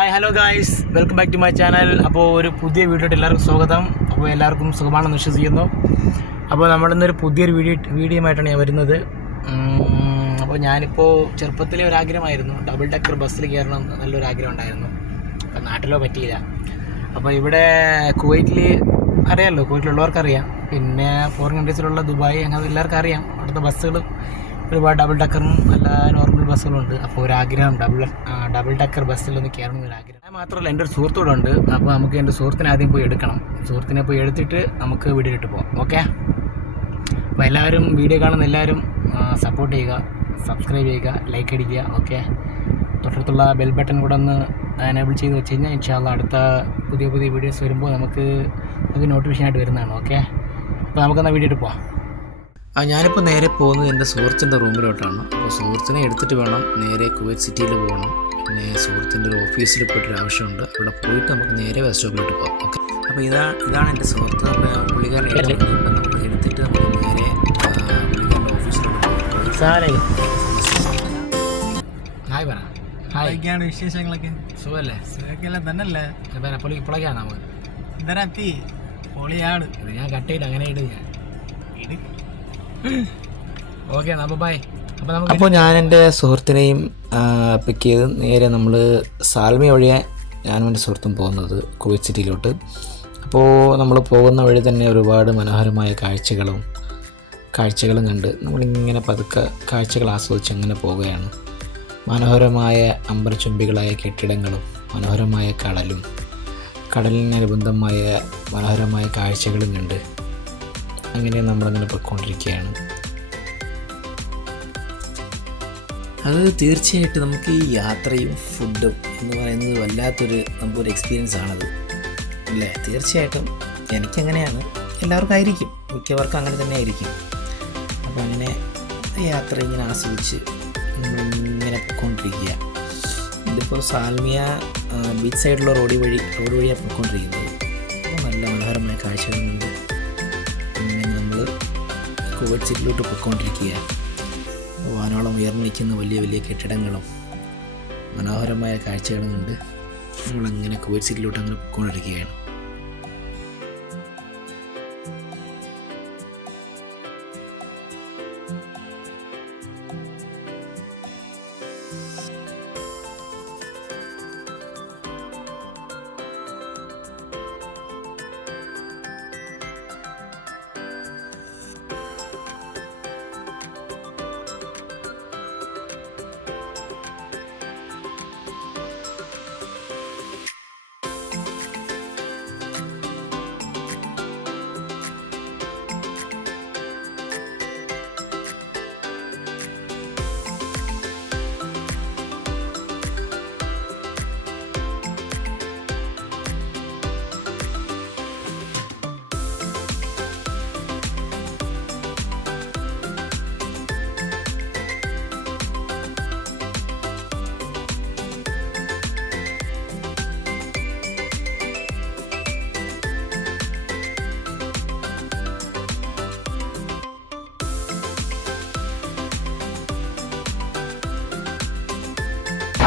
Hi hello guys, welcome back to my channel. അപ്പോൾ ഒരു പുതിയ വീഡിയോയിട്ട് എല്ലാവർക്കും സ്വാഗതം. അപ്പോൾ എല്ലാവർക്കും സുഖമാണെന്ന് വിശ്വസിക്കുന്നു. അപ്പോൾ നമ്മളിന്നൊരു പുതിയൊരു വീഡിയോയുമായിട്ടാണ് ഞാൻ വരുന്നത്. അപ്പോൾ ഞാനിപ്പോൾ ചെറുപ്പത്തിലെ ഒരാഗ്രഹമായിരുന്നു, ഡബിൾ ഡെക്കർ ബസ്സിൽ കയറണം നല്ലൊരു ആഗ്രഹം ഉണ്ടായിരുന്നു. അപ്പോൾ നാട്ടിലോ പറ്റിയില്ല. അപ്പോൾ ഇവിടെ കുവൈറ്റിൽ അറിയാമല്ലോ, കുവൈറ്റിലുള്ളവർക്കറിയാം, പിന്നെ ഫോറിൻ കൺട്രീസിലുള്ള ദുബായ് അങ്ങനെ എല്ലാവർക്കും അറിയാം. അവിടുത്തെ ബസ്സുകൾ ഒരുപാട് ഡബിൾ ഡെക്കറും അല്ല നോർമൽ ബസ്സുകളുണ്ട്. അപ്പോൾ ഒരാഗ്രഹം ഡബിൾ ഡെക്കർ ബസ്സിലൊന്ന് കയറണം എന്നൊരാഗ്രഹം. അത് മാത്രമല്ല, എൻ്റെ ഒരു സുഹൃത്തൂടെ ഉണ്ട്. അപ്പോൾ നമുക്ക് എൻ്റെ സുഹൃത്തിനെ ആദ്യം പോയി എടുക്കണം. സുഹൃത്തിനെ പോയി എടുത്തിട്ട് നമുക്ക് വീഡിയോയിലിട്ട് പോകാം. ഓക്കെ, അപ്പോൾ എല്ലാവരും വീഡിയോ കാണുന്ന എല്ലാവരും സപ്പോർട്ട് ചെയ്യുക, സബ്സ്ക്രൈബ് ചെയ്യുക, ലൈക്ക് അടിക്കുക. ഓക്കെ, തൊട്ടടുത്തുള്ള ബെൽ ബട്ടൺ കൂടെ ഒന്ന് എനേബിൾ ചെയ്ത് വെച്ച് കഴിഞ്ഞാൽ ഇൻഷാ അല്ലാഹ് അടുത്ത പുതിയ വീഡിയോസ് വരുമ്പോൾ നമുക്ക് നോട്ടിഫിക്കേഷനായിട്ട് വരുന്നതാണ്. ഓക്കെ, അപ്പോൾ നമുക്കെന്നാൽ വീഡിയോയിട്ട് പോകാം. ഞാനിപ്പോൾ നേരെ പോകുന്നത് എൻ്റെ സുഹൃത്തിൻ്റെ റൂമിലോട്ടാണ്. അപ്പോൾ സുഹൃത്തിനെ എടുത്തിട്ട് വേണം നേരെ കുവൈറ്റ് സിറ്റിയിൽ പോകണം. പിന്നെ സുഹൃത്തിൻ്റെ ഒരു ഓഫീസിൽ പോയിട്ടൊരു ആവശ്യമുണ്ട്. അവിടെ പോയിട്ട് നമുക്ക് നേരെ ബസ് സ്റ്റോപ്പിലോട്ട് പോകാം. ഓക്കെ, അപ്പോൾ ഇതാണ് എൻ്റെ സുഹൃത്ത്. അപ്പോൾ പുള്ളിക്കാരൻ നമുക്ക് എടുത്തിട്ട് നമുക്ക് നേരെ പുള്ളിക്കാരൻ്റെ ഓഫീസിലോട്ട് പോകാം. ഹായ് പറ. ഹായ്, വിശേഷങ്ങളൊക്കെ സുഖമല്ലേ? സുഖമൊക്കെ തന്നല്ലേ? ഇപ്പോഴൊക്കെയാണ് നമ്മൾ ഇതരത്തി പൊളിയാണ്. ഞാൻ കട്ട് ചെയ്ത് അങ്ങനെ ഇടുക. ഓക്കെ, അപ്പോൾ ബൈ. അപ്പോൾ ഞാൻ എൻ്റെ സുഹൃത്തിനെയും പിക്ക് ചെയ്ത് നേരെ നമ്മൾ സാൽമി വഴിയാണ് ഞാനും എൻ്റെ സുഹൃത്തും പോകുന്നത് കുവൈറ്റ് സിറ്റിയിലോട്ട്. അപ്പോൾ നമ്മൾ പോകുന്ന വഴി തന്നെ ഒരുപാട് മനോഹരമായ കാഴ്ചകളും കണ്ട് നമ്മളിങ്ങനെ പതുക്കെ കാഴ്ചകൾ ആസ്വദിച്ച് അങ്ങനെ പോവുകയാണ്. മനോഹരമായ അമ്പരചുംബികളായ കെട്ടിടങ്ങളും മനോഹരമായ കടലിനനുബന്ധമായ മനോഹരമായ കാഴ്ചകളും കണ്ട് അങ്ങനെ നമ്മളങ്ങനെ പോയിക്കൊണ്ടിരിക്കുകയാണ്. അത് തീർച്ചയായിട്ടും നമുക്ക് ഈ യാത്രയും ഫുഡും എന്ന് പറയുന്നത് വല്ലാത്തൊരു നമുക്കൊരു എക്സ്പീരിയൻസ് ആണത്, അല്ലേ? തീർച്ചയായിട്ടും എനിക്കങ്ങനെയാണ്, എല്ലാവർക്കും ആയിരിക്കും, മിക്കവർക്കും അങ്ങനെ തന്നെ ആയിരിക്കും. അപ്പോൾ അങ്ങനെ യാത്ര ഇങ്ങനെ ആസ്വദിച്ച് നമ്മളിങ്ങനെ പോയിക്കൊണ്ടിരിക്കുക. ഇതിപ്പോൾ സാൽമിയ ബീച്ച് സൈഡിലുള്ള റോഡ് വഴിയാണ് പോയിക്കൊണ്ടിരിക്കുന്നത്. അപ്പോൾ നല്ല മനോഹരമായ കാഴ്ചകളുണ്ട്. അങ്ങനെ നമ്മൾ കുവൈറ്റ് സിറ്റിയിലോട്ട് പോയിക്കൊണ്ടിരിക്കുക. വാനോളം ഉയർന്നു നിൽക്കുന്ന വലിയ കെട്ടിടങ്ങളും മനോഹരമായ കാഴ്ചകളും കൊണ്ട് നമ്മളങ്ങനെ കുവൈറ്റ് സിറ്റിയിലോട്ട് അങ്ങനെ പോയിക്കൊണ്ടിരിക്കുകയാണ്.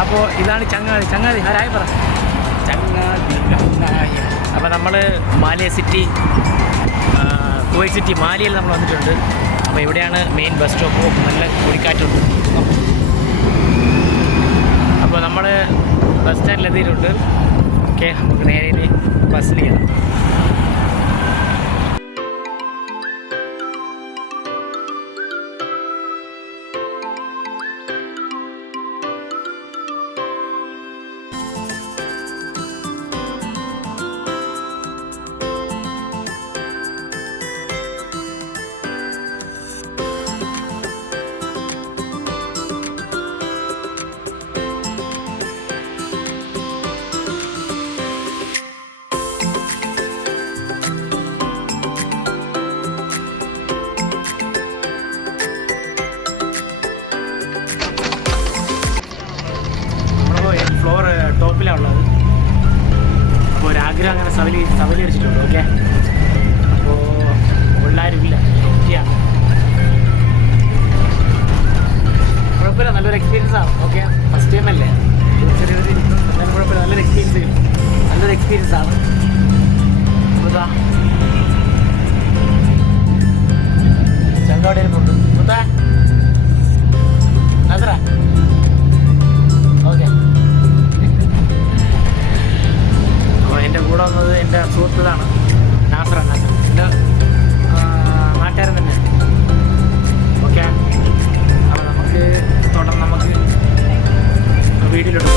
അപ്പോൾ ഇതാണ് ചങ്ങാതി ആരായി പറ. അപ്പോൾ നമ്മൾ മാലിയ സിറ്റി, കുവൈറ്റ് സിറ്റി മാലിയയിൽ നമ്മൾ വന്നിട്ടുണ്ട്. അപ്പോൾ ഇവിടെയാണ് മെയിൻ ബസ് സ്റ്റോപ്പ്. നല്ല കുടിക്കാറ്റുണ്ട്. അപ്പോൾ നമ്മൾ ബസ് സ്റ്റാൻഡിൽ എത്തിയിട്ടുണ്ട്. ഓക്കെ, നമുക്ക് നേരെ ബസ്സിൽ കയറാം. ഫ്ലോർ ടോപ്പിലാണുള്ളത്. അപ്പോൾ ഒരാഗ്രഹം അങ്ങനെ സബലീകരിച്ചിട്ടുണ്ട്. ഓക്കെ, അപ്പോൾ ഉള്ളാരുമില്ല, കുഴപ്പമില്ല, നല്ലൊരു എക്സ്പീരിയൻസ് ആണ്. ഓക്കെ, ഫസ്റ്റ് ടൈം അല്ലേ, ചെറിയൊരു എന്നാലും കുഴപ്പമില്ല, നല്ലൊരു എക്സ്പീരിയൻസ് ആണ്. അപ്പോൾ ഇതാ ചങ്കവിടെ ഇരിപ്പുണ്ട്. മുത്തേ നാസറ ഓക്കെ. അപ്പോൾ എൻ്റെ കൂടെ വന്നത് എൻ്റെ സുഹൃത്തുതാണ് നാസറ. എൻ്റെ നാട്ടുകാരൻ തന്നെ. ഓക്കെ, അപ്പോൾ നമുക്ക് തുടർന്ന് നമുക്ക് വീഡിയോയിലോട്ട്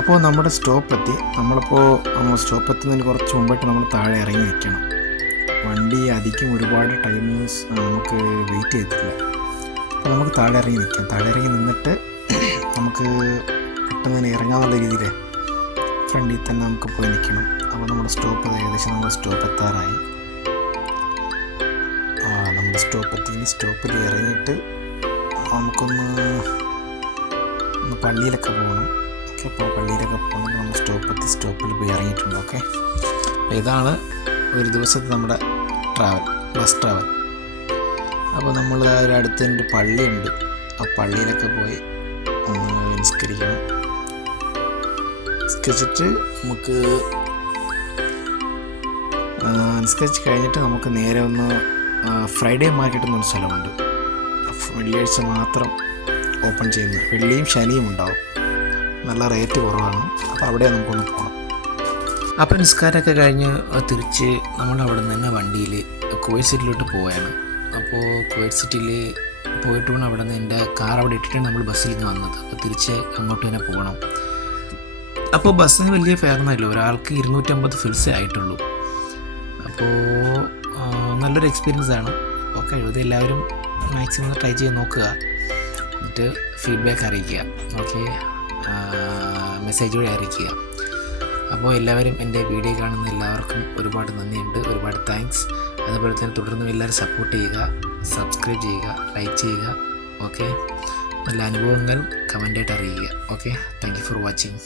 അപ്പോൾ നമ്മുടെ സ്റ്റോപ്പെത്തി. നമ്മളിപ്പോൾ സ്റ്റോപ്പെത്തുന്നതിന് കുറച്ച് മുമ്പായിട്ട് നമ്മൾ താഴെ ഇറങ്ങി നിൽക്കണം. വണ്ടി അധികം ഒരുപാട് ടൈം നമുക്ക് വെയിറ്റ് ചെയ്തിട്ടില്ല. അപ്പോൾ നമുക്ക് താഴെ ഇറങ്ങി നിൽക്കാം. താഴെ ഇറങ്ങി നിന്നിട്ട് നമുക്ക് പെട്ടെന്ന് തന്നെ ഇറങ്ങാമെന്നുള്ള രീതിയിൽ ഫ്രണ്ടിൽ തന്നെ നമുക്ക് പോയി നിൽക്കണം. അപ്പോൾ നമ്മുടെ സ്റ്റോപ്പ് ഏകദേശം നമ്മുടെ സ്റ്റോപ്പ് എത്താറായി. നമ്മുടെ സ്റ്റോപ്പെത്തി. ഇനി സ്റ്റോപ്പിൽ ഇറങ്ങിയിട്ട് നമുക്കൊന്ന് പള്ളിയിലൊക്കെ പോകണം. ഓക്കെ, അപ്പോൾ പള്ളിയിലൊക്കെ പോകണം. നമ്മൾ സ്റ്റോപ്പിൽ പോയി ഇറങ്ങിയിട്ടുണ്ട്. ഓക്കെ, ഇതാണ് ഒരു ദിവസത്തെ നമ്മുടെ ബസ് ട്രാവൽ. അപ്പോൾ നമ്മൾ ഒരു അടുത്തൊരു പള്ളിയുണ്ട്. ആ പള്ളിയിലൊക്കെ പോയി ഒന്ന് നിസ്കരിക്കണം. നിസ്കരിച്ചിട്ട് നിസ്കരിച്ച് കഴിഞ്ഞിട്ട് നമുക്ക് നേരെ ഒന്ന് ഫ്രൈഡേ മാർക്കറ്റ് എന്നൊരു സ്ഥലമുണ്ട്. വെള്ളിയാഴ്ച മാത്രം ഓപ്പൺ ചെയ്യുന്നത്. വെള്ളിയും ശനിയും ഉണ്ടാവും. നല്ല റേറ്റ് കുറവാണ്. അപ്പോൾ അവിടെ നമുക്കൊന്ന് പോകണം. അപ്പോൾ നിസ്കാരമൊക്കെ കഴിഞ്ഞ് തിരിച്ച് നമ്മളവിടെ നിന്ന് തന്നെ വണ്ടിയിൽ കുവൈറ്റ് സിറ്റിയിലോട്ട് പോവുകയാണ്. അപ്പോൾ കുവൈറ്റ് സിറ്റിയിൽ പോയിട്ട് വേണം അവിടെ നിന്ന് എൻ്റെ കാർ അവിടെ ഇട്ടിട്ടാണ് നമ്മൾ ബസ്സിലേക്ക് വന്നത്. അപ്പോൾ തിരിച്ച് അങ്ങോട്ട് തന്നെ പോകണം. അപ്പോൾ ബസ്സിന് വലിയ ഫെയറൊന്നുമില്ല. ഒരാൾക്ക് 250 ഫിൽസേ ആയിട്ടുള്ളൂ. അപ്പോൾ നല്ലൊരു എക്സ്പീരിയൻസ് ആണ്. അപ്പോൾ കഴിവതും എല്ലാവരും മാക്സിമം ട്രൈ ചെയ്ത് നോക്കുക. എന്നിട്ട് ഫീഡ്ബാക്ക് അറിയിക്കുക. ഓക്കെ, മെസ്സേജ് വഴി അറിയിക്കുക. അപ്പോൾ എല്ലാവരും എൻ്റെ വീഡിയോ കാണുന്ന എല്ലാവർക്കും ഒരുപാട് നന്ദിയുണ്ട്, ഒരുപാട് താങ്ക്സ്. അതുപോലെ തന്നെ തുടർന്നും എല്ലാവരും സപ്പോർട്ട് ചെയ്യുക, സബ്സ്ക്രൈബ് ചെയ്യുക, ലൈക്ക് ചെയ്യുക. ഓക്കെ, നല്ല അനുഭവങ്ങൾ കമൻ്റായിട്ട് അറിയിക്കുക. Okay, thank you for watching.